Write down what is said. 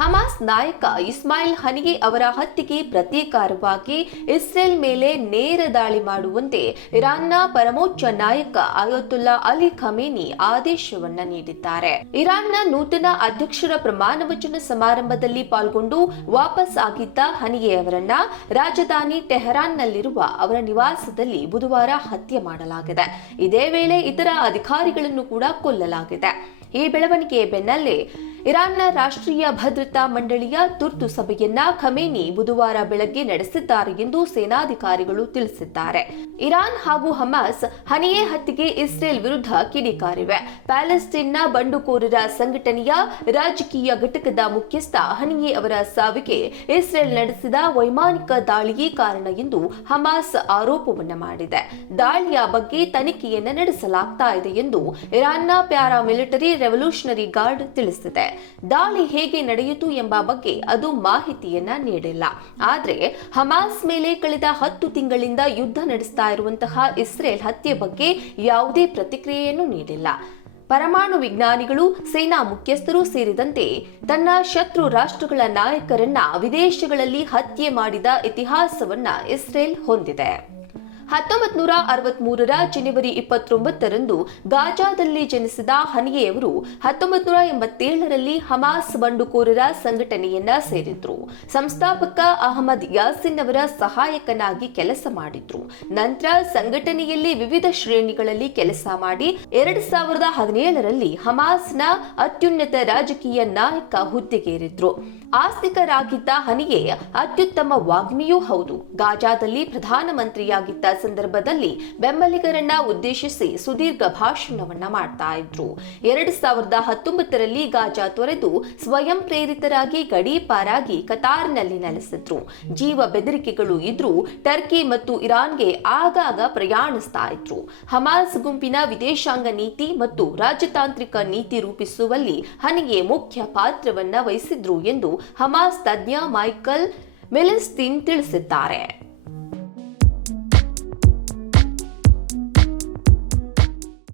Hamas ನಾಯಕ ಇಸ್ಮಾಯಿಲ್ ಹನಿಯೆ ಅವರ ಹತ್ಯೆಗೆ ಪ್ರತೀಕಾರವಾಗಿ ಇಸ್ರೇಲ್ ಮೇಲೆ ನೇರ ದಾಳಿ ಮಾಡುವಂತೆ ಇರಾನ್ನ ಪರಮೋಚ್ಚ ನಾಯಕ ಅಯತುಲ್ಲಾ ಅಲಿ ಖಮೇನಿ ಆದೇಶವನ್ನ ನೀಡಿದ್ದಾರೆ. ಇರಾನ್ನ ನೂತನ ಅಧ್ಯಕ್ಷರ ಪ್ರಮಾಣ ವಚನ ಸಮಾರಂಭದಲ್ಲಿ ಪಾಲ್ಗೊಂಡು ವಾಪಸ್ ಆಗಿದ್ದ ಹನಿಯೆ ಅವರನ್ನ ರಾಜಧಾನಿ ಟೆಹರಾನ್ನಲ್ಲಿರುವ ಅವರ ನಿವಾಸದಲ್ಲಿ ಬುಧವಾರ ಹತ್ಯೆ ಮಾಡಲಾಗಿದೆ. ಇದೇ ವೇಳೆ ಇತರ ಅಧಿಕಾರಿಗಳನ್ನು ಕೂಡ ಕೊಲ್ಲಲಾಗಿದೆ. ಈ ಬೆಳವಣಿಗೆಯ ಬೆನ್ನಲ್ಲೇ ಇರಾನ್ನ ರಾಷ್ಟ್ರೀಯ ಭದ್ರತಾ ಮಂಡಳಿಯ ತುರ್ತು ಸಭೆಯನ್ನ ಖಮೇನಿ ಬುಧವಾರ ಬೆಳಗ್ಗೆ ನಡೆಸಿದ್ದಾರೆ ಎಂದು ಸೇನಾಧಿಕಾರಿಗಳು ತಿಳಿಸಿದ್ದಾರೆ. ಇರಾನ್ ಹಾಗೂ ಹಮಾಸ್ ಹನಿಯೆ ಹತ್ಯೆಗೆ ಇಸ್ರೇಲ್ ವಿರುದ್ಧ ಕಿಡಿಕಾರಿವೆ. ಪ್ಯಾಲೆಸ್ಟೈನ್ನ ಬಂಡುಕೋರರ ಸಂಘಟನೆಯ ರಾಜಕೀಯ ಘಟಕದ ಮುಖ್ಯಸ್ಥ ಹನಿಯೆ ಅವರ ಸಾವಿಗೆ ಇಸ್ರೇಲ್ ನಡೆಸಿದ ವೈಮಾನಿಕ ದಾಳಿಯೇ ಕಾರಣ ಎಂದು ಹಮಾಸ್ ಆರೋಪವನ್ನ ಮಾಡಿದೆ. ದಾಳಿಯ ಬಗ್ಗೆ ತನಿಖೆಯನ್ನ ನಡೆಸಲಾಗ್ತಾ ಇದೆ ಎಂದು ಇರಾನ್ನ ಪ್ಯಾರಾಮಿಲಿಟರಿ ರೆವಲ್ಯೂಷನರಿ ಗಾರ್ಡ್ ತಿಳಿಸಿದೆ. ದಾಳಿ ಹೇಗೆ ನಡೆಯಿತು ಎಂಬ ಬಗ್ಗೆ ಅದು ಮಾಹಿತಿಯನ್ನ ನೀಡಿಲ್ಲ. ಆದರೆ ಹಮಾಸ್ ಮೇಲೆ ಕಳೆದ 10 ತಿಂಗಳಿಂದ ಯುದ್ಧ ನಡೆಸ್ತಾ ಇರುವಂತಹ ಇಸ್ರೇಲ್ ಹತ್ಯೆ ಬಗ್ಗೆ ಯಾವುದೇ ಪ್ರತಿಕ್ರಿಯೆಯನ್ನು ನೀಡಿಲ್ಲ. ಪರಮಾಣು ವಿಜ್ಞಾನಿಗಳು, ಸೇನಾ ಮುಖ್ಯಸ್ಥರು ಸೇರಿದಂತೆ ತನ್ನ ಶತ್ರು ರಾಷ್ಟ್ರಗಳ ನಾಯಕರನ್ನ ವಿದೇಶಗಳಲ್ಲಿ ಹತ್ಯೆ ಮಾಡಿದ ಇತಿಹಾಸವನ್ನ ಇಸ್ರೇಲ್ ಹೊಂದಿದೆ. 1963ರ ಜನವರಿ 29ರಂದು ಗಾಜಾದಲ್ಲಿ ಜನಿಸಿದ ಹನಿಯೆಯವರು 1987ರಲ್ಲಿ ಹಮಾಸ್ ಬಂಡುಕೋರರ ಸಂಘಟನೆಯನ್ನ ಸೇರಿದ್ರು. ಸಂಸ್ಥಾಪಕ ಅಹಮದ್ ಯಾಸಿನ್ ಅವರ ಸಹಾಯಕನಾಗಿ ಕೆಲಸ ಮಾಡಿದ್ರು. ನಂತರ ಸಂಘಟನೆಯಲ್ಲಿ ವಿವಿಧ ಶ್ರೇಣಿಗಳಲ್ಲಿ ಕೆಲಸ ಮಾಡಿ 2017ರಲ್ಲಿ ಹಮಾಸ್ನ ಅತ್ಯುನ್ನತ ರಾಜಕೀಯ ನಾಯಕ ಹುದ್ದೆಗೇರಿದ್ರು. ಆಸ್ತಿಕರಾಗಿದ್ದ ಹನಿಯೆ ಅತ್ಯುತ್ತಮ ವಾಗ್ಮಿಯೂ ಹೌದು. ಗಾಜಾದಲ್ಲಿ ಪ್ರಧಾನಮಂತ್ರಿಯಾಗಿದ್ದ ಸಂದರ್ಭದಲ್ಲಿ ಬೆಂಬಲಿಗರನ್ನ ಉದ್ದೇಶಿಸಿ ಸುದೀರ್ಘ ಭಾಷಣವನ್ನ ಮಾಡ್ತಾ ಇದ್ರು. 2019ರಲ್ಲಿ ಗಾಜಾ ತೊರೆದು ಸ್ವಯಂ ಪ್ರೇರಿತರಾಗಿ ಗಡೀಪಾರಾಗಿ ಕತಾರ್ನಲ್ಲಿ ನೆಲೆಸಿದ್ರು. ಜೀವ ಬೆದರಿಕೆಗಳು ಇದ್ರೂ ಟರ್ಕಿ ಮತ್ತು ಇರಾನ್ಗೆ ಆಗಾಗ ಪ್ರಯಾಣಿಸ್ತಾ ಇದ್ರು. ಹಮಾಸ್ ಗುಂಪಿನ ವಿದೇಶಾಂಗ ನೀತಿ ಮತ್ತು ರಾಜತಾಂತ್ರಿಕ ನೀತಿ ರೂಪಿಸುವಲ್ಲಿ ಹನಿಯೆ ಮುಖ್ಯ ಪಾತ್ರವನ್ನ ವಹಿಸಿದ್ರು ಎಂದು ಹಮಾಸ್ ತಜ್ಞ ಮೈಕಲ್ ಮೆಲಿಸ್ಟಿನ್ ತಿಳಿಸಿದ್ದಾರೆ.